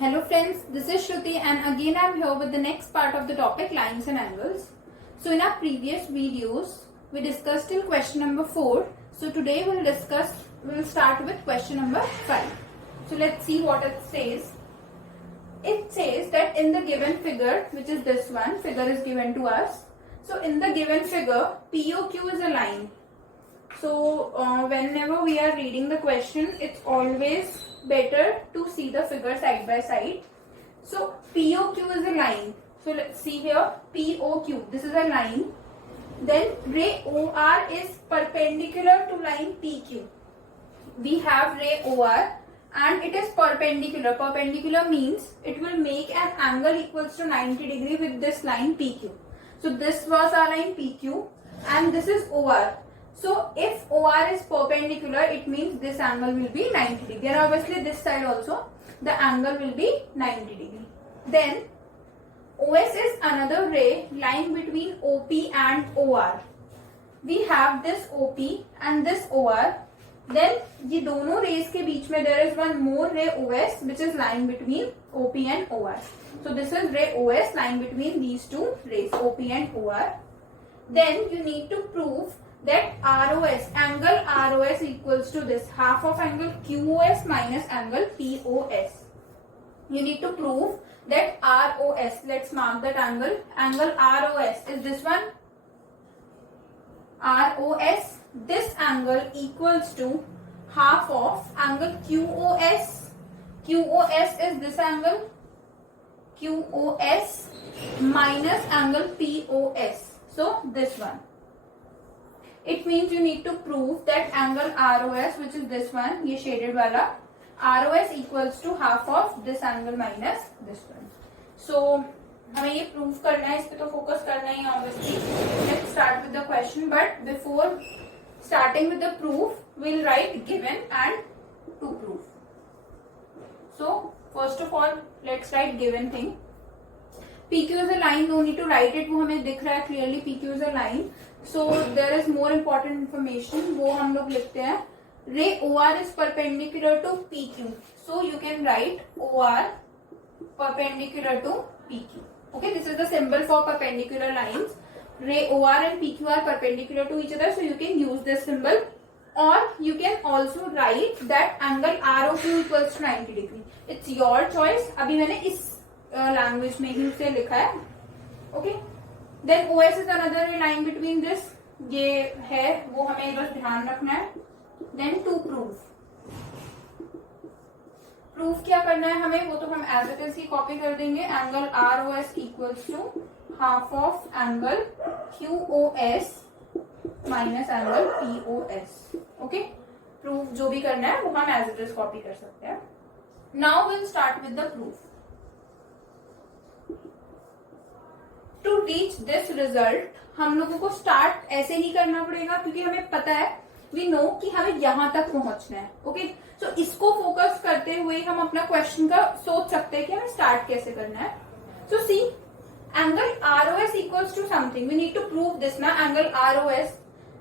Hello friends, this is Shruti and again I am here with the next part of the topic lines and angles. So in our previous videos, we discussed till question number 4. So today we'll start with question number 5. So let's see what it says. It says that in the given figure, which is this one, figure is given to us. So in the given figure, POQ is a line. So whenever we are reading the question, it's always better to see the figure side by side. So POQ is a line. So let's see here, POQ, this is a line. Then ray OR is perpendicular to line PQ. We have ray OR and it is perpendicular. Perpendicular means it will make an angle equals to 90 degree with this line PQ. So this was our line PQ and this is OR. So if OR is perpendicular, it means this angle will be 90 degree. And obviously this side also, the angle will be 90 degree. Then OS is another ray lying between OP and OR. We have this OP and this OR. Then ये दोनों rays के बीच में there is one more ray OS which is lying between OP and OR. So this is ray OS lying between these two rays OP and OR. Then you need to prove that ROS, angle ROS equals to this, half of angle QOS minus angle POS. You need to prove that ROS, let's mark that angle ROS is this one, ROS, this angle equals to half of angle QOS, QOS is this angle, QOS minus angle POS, so this one. It means you need to prove that angle ROS, which is this one, ये shaded वाला, ROS equals to half of this angle minus this one. So हमें ये prove करना है, इस पे तो focus करना ही है obviously. Let's start with the question, but before starting with the proof, we'll write given and to prove. So first of all, let's write given thing. PQ is a line, no need to write it, वो हमें दिख रहा है clearly PQ is a line. So there is more important information, वो हम लोग लिखते हैं. Ray OR is perpendicular to PQ. So you can write OR perpendicular to PQ. Okay, this is the symbol for perpendicular lines. Ray OR and PQ are perpendicular to each other, so you can use this symbol. Or you can also write that angle ROQ equals to 90 degree. It's your choice. अभी मैंने इस language में ही उसे लिखा है. Okay. Then OS is another line between this. ये है, वो हमें बस ध्यान रखना है. Then to prove. Proof क्या करना है हमें, वो तो हम as it is he copy कर देंगे. Angle ROS equals to half of angle QOS minus angle POS. Okay? Proof जो भी करना है वो हम as it is copy कर सकते हैं. Now we'll start with the proof. To reach this result, हम लोगों को start ऐसे ही करना पड़ेगा क्योंकि हमें पता है, we know कि हमें यहाँ तक पहुंचना है. Okay? So इसको focus करते हुए हम अपना question का सोच सकते हैं कि हमें start कैसे करना है. So see, angle ROS equals to something. We need to prove this ना, angle ROS.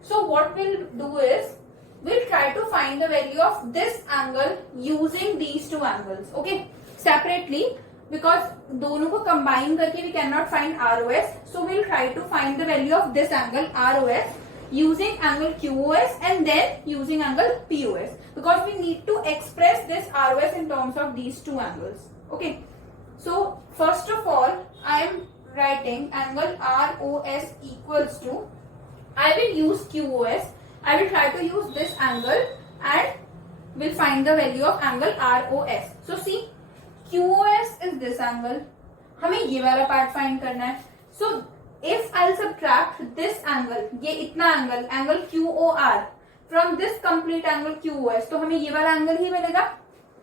So what we'll do is, we'll try to find the value of this angle using these two angles. Okay? Separately. Because दोनों को combine करके we cannot find ROS, so we'll try to find the value of this angle ROS using angle QOS and then using angle POS, because we need to express this ROS in terms of these two angles. Okay, so first of all I am writing angle ROS equals to, I will use QOS, I will try to use this angle and we'll find the value of angle ROS. So see, QOS is this angle. हमें ये वाला part find करना है. So if I'll subtract this angle, ये इतना angle, angle QOR from this complete angle QOS, तो हमें ये वाला एंगल ही मिलेगा.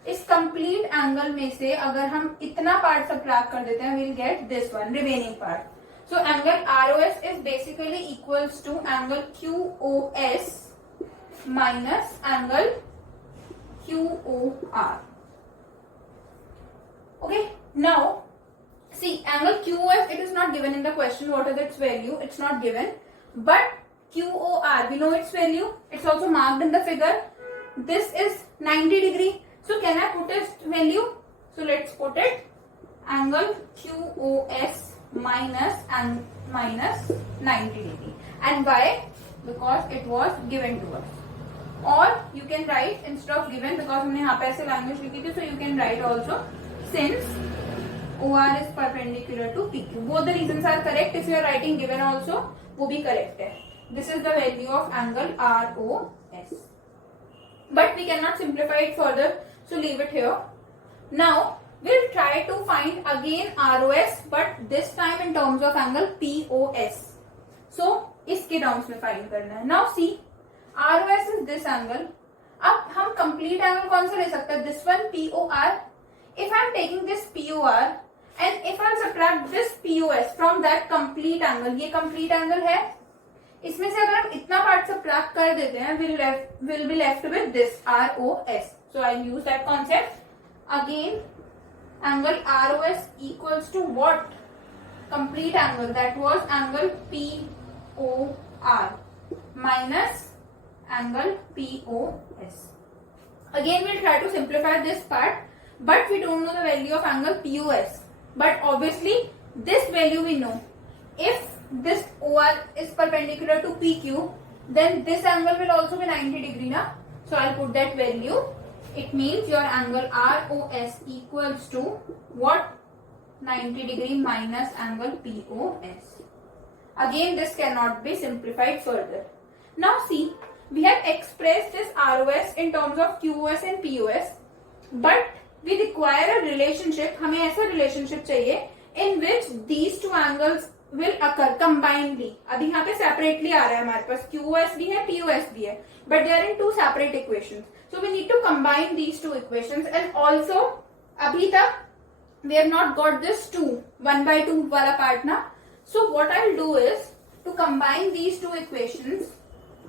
इस complete एंगल में से अगर हम इतना पार्ट subtract कर देते हैं, we'll get this one, remaining part. So angle ROS is basically equals to angle QOS minus angle QOR. Okay, now see, angle QOS, it is not given in the question. What is its value? It's not given. But QOR, we know its value. It's also marked in the figure. This is 90 degree. So can I put its value? So let's put it angle QOS minus 90 degree. And why? Because it was given to us. Or you can write instead of given, because हमने यहाँ पे ऐसे language लिखी थी, so you can write also since OR is perpendicular to PQ. Both the reasons are correct. If you are writing given also, वो भी correct है. This is the value of angle ROS. But we cannot simplify it further, so leave it here. Now we'll try to find again ROS, but this time in terms of angle POS. So इसके terms में find करना है. Now see, ROS is this angle. अब हम complete angle कौन सा ले सकते हैं? This one POR. If I am taking this POR and if I subtract this POS from that complete angle, ये complete angle है, इसमें से अगर हम इतना पार्ट subtract कर देते हैं, we'll be left with this ROS. So I'll use that concept. Again, angle ROS equals to what? Complete angle, that was angle POR minus angle POS. Again, we'll try to simplify this part, but we don't know the value of angle POS. But obviously, this value we know. If this OR is perpendicular to PQ, then this angle will also be 90 degree, na? So I'll put that value. It means your angle ROS equals to what? 90 degree minus angle POS. Again, this cannot be simplified further. Now see, we have expressed this ROS in terms of QOS and POS, but we require a relationship. हमें ऐसा relationship चाहिए in which these two angles will occur combinedly. अभी यहाँ पे separately आ रहा है हमारे पास, QOS भी है, POS भी है, but they are in two separate equations. So we need to combine these two equations, and also अभी तक we have not got this 1 by 2 वाला part ना. So what I will do is to combine these two equations,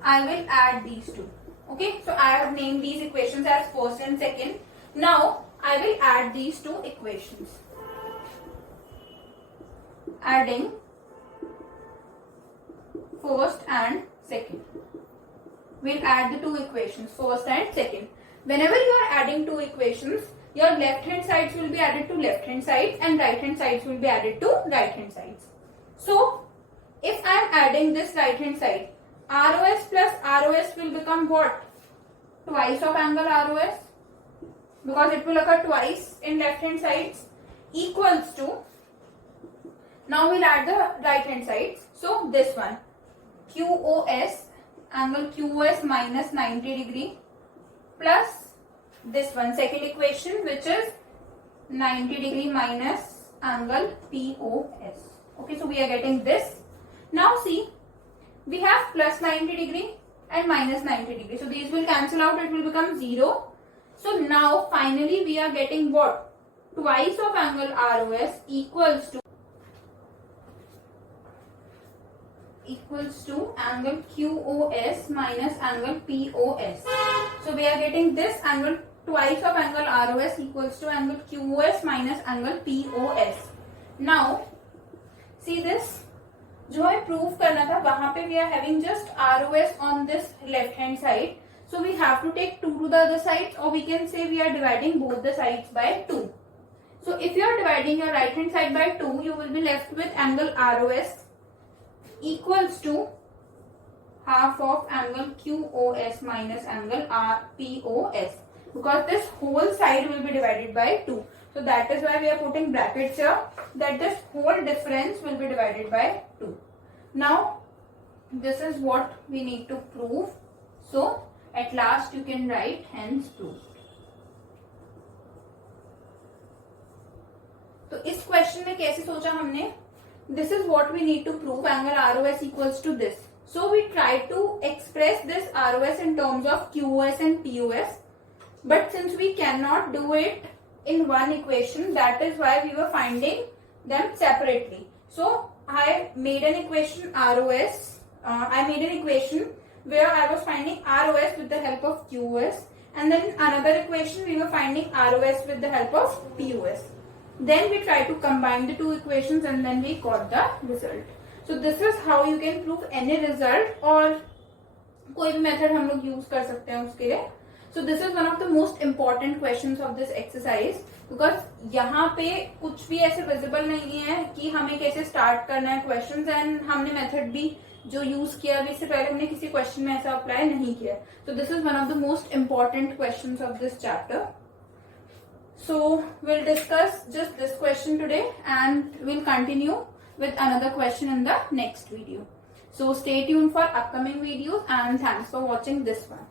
I will add these two. Okay, so I have named these equations as first and second. Now I will add these two equations. Adding first and second. We'll add the two equations, first and second. Whenever you are adding two equations, your left hand sides will be added to left hand sides and right hand sides will be added to right hand sides. So if I am adding this right hand side, ROS plus ROS will become what? Twice of angle ROS, because it will occur twice in left hand sides, equals to, now we'll add the right hand sides. So this one, QOS, angle QOS minus 90 degree, plus this one, second equation, which is 90 degree minus angle POS. Okay, so we are getting this. Now see, we have plus 90 degree and minus 90 degree. So these will cancel out, it will become 0. So now finally we are getting what? Twice of angle ROS equals to angle QOS minus angle POS. So we are getting this angle, twice of angle ROS equals to angle QOS minus angle POS. Now see this, जो हमें prove करना था वहां पे we are having just ROS on this left hand side, so we have to take 2 to the other sides, or we can say we are dividing both the sides by 2. So if you are dividing your right hand side by 2, you will be left with angle ROS equals to half of angle QOS minus angle POS, because this whole side will be divided by 2. So that is why we are putting brackets here, that this whole difference will be divided by 2. Now this is what we need to prove. So at last you can write hence proved. तो इस question में कैसे सोचा हमने? This is what we need to prove, angle ROS equals to this. So we try to express this ROS in terms of QOS and POS, but since we cannot do it in one equation, that is why we were finding them separately. So I made an equation ROS, I made an equation where I was finding ROS with the help of QOS, and then another equation we were finding ROS with the help of POS. Then we tried to combine the two equations and then we got the result. So this is how you can prove any result, और कोई भी method हम लोग use कर सकते हैं उसके लिए. So this is one of the most important questions of this exercise. Because यहाँ पे कुछ भी ऐसे विजिबल नहीं है कि हमें कैसे स्टार्ट करना है क्वेश्चंस, एंड हमने मेथड भी जो यूज किया अभी इससे पहले हमने किसी क्वेश्चन में ऐसा अप्लाई नहीं किया. तो this is one of the most important questions of this chapter. So we'll discuss just this question today and we'll continue with another question in the next video. So stay tuned for upcoming videos and thanks for watching this one.